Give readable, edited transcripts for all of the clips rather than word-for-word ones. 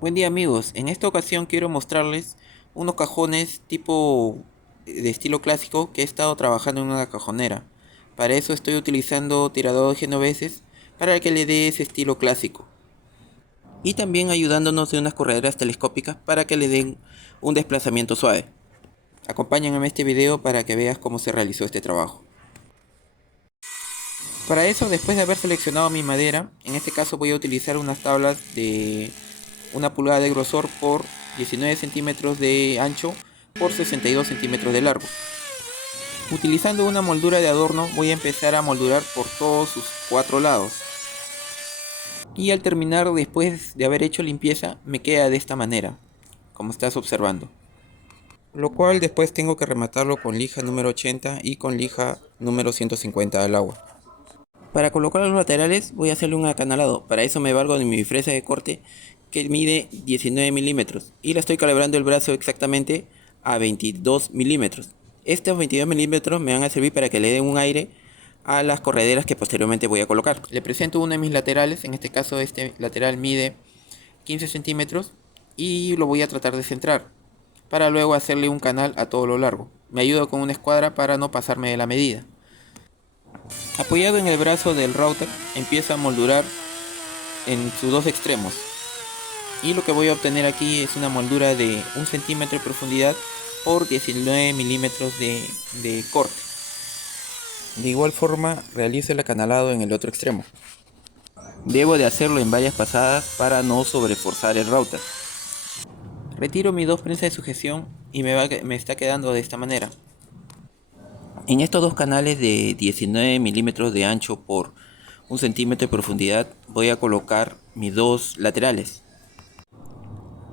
Buen día amigos, en esta ocasión quiero mostrarles unos cajones tipo de estilo clásico que he estado trabajando en una cajonera. Para eso estoy utilizando tiradores genoveses para que le dé ese estilo clásico. Y también ayudándonos de unas correderas telescópicas para que le den un desplazamiento suave. Acompáñenme en este video para que veas cómo se realizó este trabajo. Para eso, después de haber seleccionado mi madera, en este caso voy a utilizar unas tablas de 1 pulgada de grosor por 19 centímetros de ancho por 62 centímetros de largo. Utilizando una moldura de adorno voy a empezar a moldurar por todos sus 4 lados. Y al terminar, después de haber hecho limpieza, me queda de esta manera, como estás observando. Lo cual después tengo que rematarlo con lija número 80 y con lija número 150 al agua. Para colocar los laterales voy a hacerle un acanalado. Para eso me valgo de mi fresa de corte que mide 19 milímetros y la estoy calibrando el brazo exactamente a 22 milímetros. Estos 22 milímetros me van a servir para que le den un aire a las correderas que posteriormente voy a colocar. Le presento uno de mis laterales, en este caso este lateral mide 15 centímetros y lo voy a tratar de centrar para luego hacerle un canal a todo lo largo. Me ayudo con una escuadra para no pasarme de la medida. Apoyado en el brazo del router, empiezo a moldurar en sus dos extremos. Y lo que voy a obtener aquí es una moldura de 1 centímetro de profundidad por 19 milímetros de corte. De igual forma, realizo el acanalado en el otro extremo. Debo de hacerlo en varias pasadas para no sobreforzar el router. Retiro mis dos prensas de sujeción y me está quedando de esta manera. En estos dos canales de 19 milímetros de ancho por 1 centímetro de profundidad voy a colocar mis dos laterales.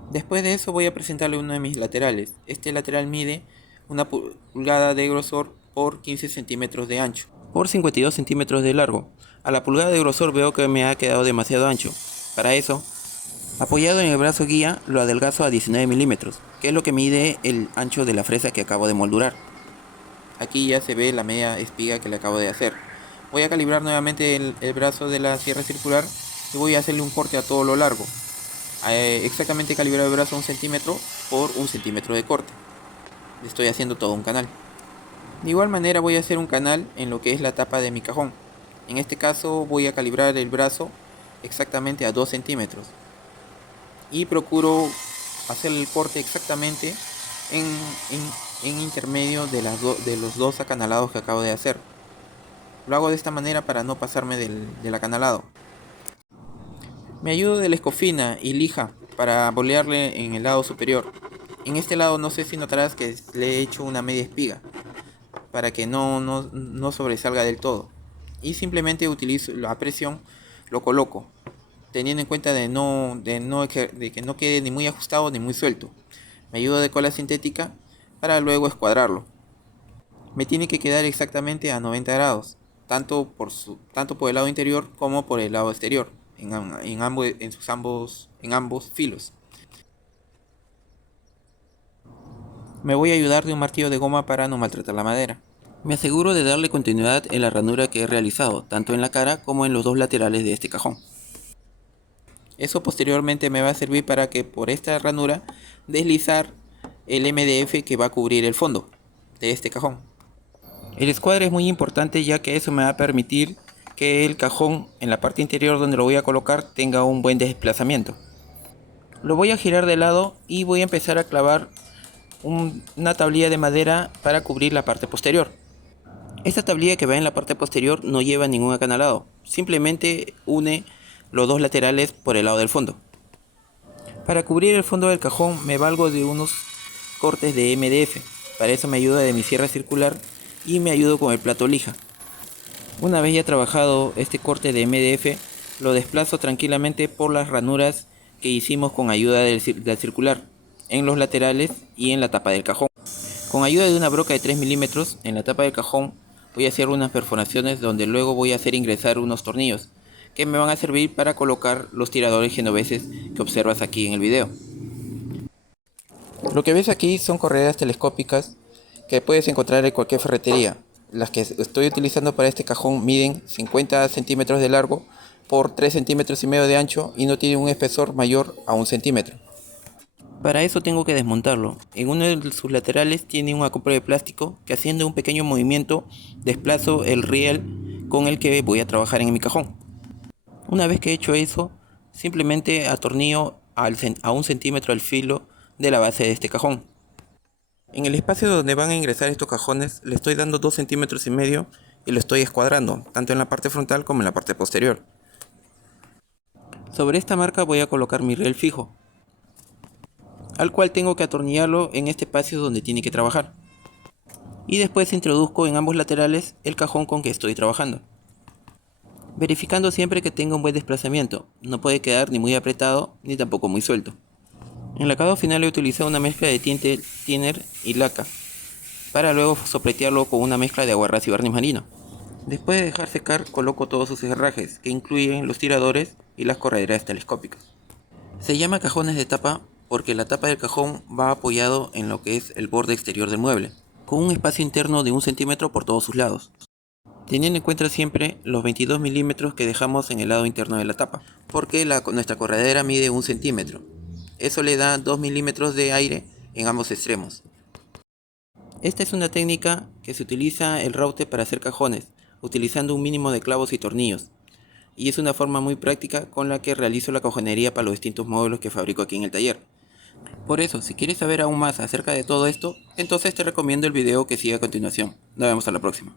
Después de eso voy a presentarle uno de mis laterales. Este lateral mide 1 pulgada de grosor por 15 centímetros de ancho por 52 centímetros de largo. A la pulgada de grosor veo que me ha quedado demasiado ancho. Para eso, apoyado en el brazo guía, lo adelgazo a 19 milímetros, que es lo que mide el ancho de la fresa que acabo de moldurar. Aquí ya se ve la media espiga que le acabo de hacer. Voy a calibrar nuevamente el brazo de la sierra circular y voy a hacerle un corte a todo lo largo. Exactamente calibrar el brazo 1 centímetro por 1 centímetro de corte. Le estoy haciendo todo un canal. De igual manera voy a hacer un canal en lo que es la tapa de mi cajón. En este caso voy a calibrar el brazo exactamente a 2 centímetros. Y procuro hacer el corte exactamente en intermedio de los dos acanalados que acabo de hacer. Lo hago de esta manera para no pasarme del acanalado. Me ayudo de la escofina y lija para bolearle en el lado superior. En este lado no sé si notarás que le he hecho una media espiga para que no sobresalga del todo. Y simplemente utilizo la presión, lo coloco, teniendo en cuenta de que no quede ni muy ajustado ni muy suelto. Me ayudo de cola sintética para luego escuadrarlo. Me tiene que quedar exactamente a 90 grados, tanto por el lado interior como por el lado exterior, en ambos filos. Me voy a ayudar de un martillo de goma para no maltratar la madera. Me aseguro de darle continuidad en la ranura que he realizado, tanto en la cara como en los dos laterales de este cajón. Eso posteriormente me va a servir para que por esta ranura deslizar el MDF que va a cubrir el fondo de este cajón. El escuadre es muy importante, ya que eso me va a permitir que el cajón en la parte interior donde lo voy a colocar tenga un buen desplazamiento. Lo voy a girar de lado y voy a empezar a clavar una tablilla de madera para cubrir la parte posterior. Esta tablilla que va en la parte posterior no lleva ningún acanalado, simplemente une los dos laterales por el lado del fondo. Para cubrir el fondo del cajón me valgo de unos cortes de MDF. Para eso me ayuda de mi sierra circular y me ayudo con el plato lija. Una vez ya trabajado este corte de MDF, lo desplazo tranquilamente por las ranuras que hicimos con ayuda del circular en los laterales y en la tapa del cajón. Con ayuda de una broca de 3 milímetros en la tapa del cajón voy a hacer unas perforaciones donde luego voy a hacer ingresar unos tornillos que me van a servir para colocar los tiradores genoveses que observas aquí en el video. Lo que ves aquí son correderas telescópicas que puedes encontrar en cualquier ferretería. Las que estoy utilizando para este cajón miden 50 centímetros de largo por 3 centímetros y medio de ancho y no tiene un espesor mayor a 1 centímetro. Para eso tengo que desmontarlo. En uno de sus laterales tiene un acople de plástico que, haciendo un pequeño movimiento, desplazo el riel con el que voy a trabajar en mi cajón. Una vez que he hecho eso, simplemente atornillo a 1 centímetro el filo de la base de este cajón. En el espacio donde van a ingresar estos cajones le estoy dando 2 centímetros y medio y lo estoy escuadrando, tanto en la parte frontal como en la parte posterior. Sobre esta marca voy a colocar mi riel fijo, al cual tengo que atornillarlo en este espacio donde tiene que trabajar. Y después introduzco en ambos laterales el cajón con que estoy trabajando, verificando siempre que tenga un buen desplazamiento. No puede quedar ni muy apretado ni tampoco muy suelto. En el acabado final he utilizado una mezcla de tinte thinner y laca, para luego sopletearlo con una mezcla de aguarrás y barniz marino. Después de dejar secar, coloco todos sus herrajes, que incluyen los tiradores y las correderas telescópicas. Se llama cajones de tapa porque la tapa del cajón va apoyado en lo que es el borde exterior del mueble, con un espacio interno de 1 centímetro por todos sus lados, teniendo en cuenta siempre los 22 milímetros que dejamos en el lado interno de la tapa, porque nuestra corredera mide 1 centímetro. Eso le da 2 milímetros de aire en ambos extremos. Esta es una técnica que se utiliza el raute para hacer cajones, utilizando un mínimo de clavos y tornillos. Y es una forma muy práctica con la que realizo la cajonería para los distintos módulos que fabrico aquí en el taller. Por eso, si quieres saber aún más acerca de todo esto, entonces te recomiendo el video que sigue a continuación. Nos vemos a la próxima.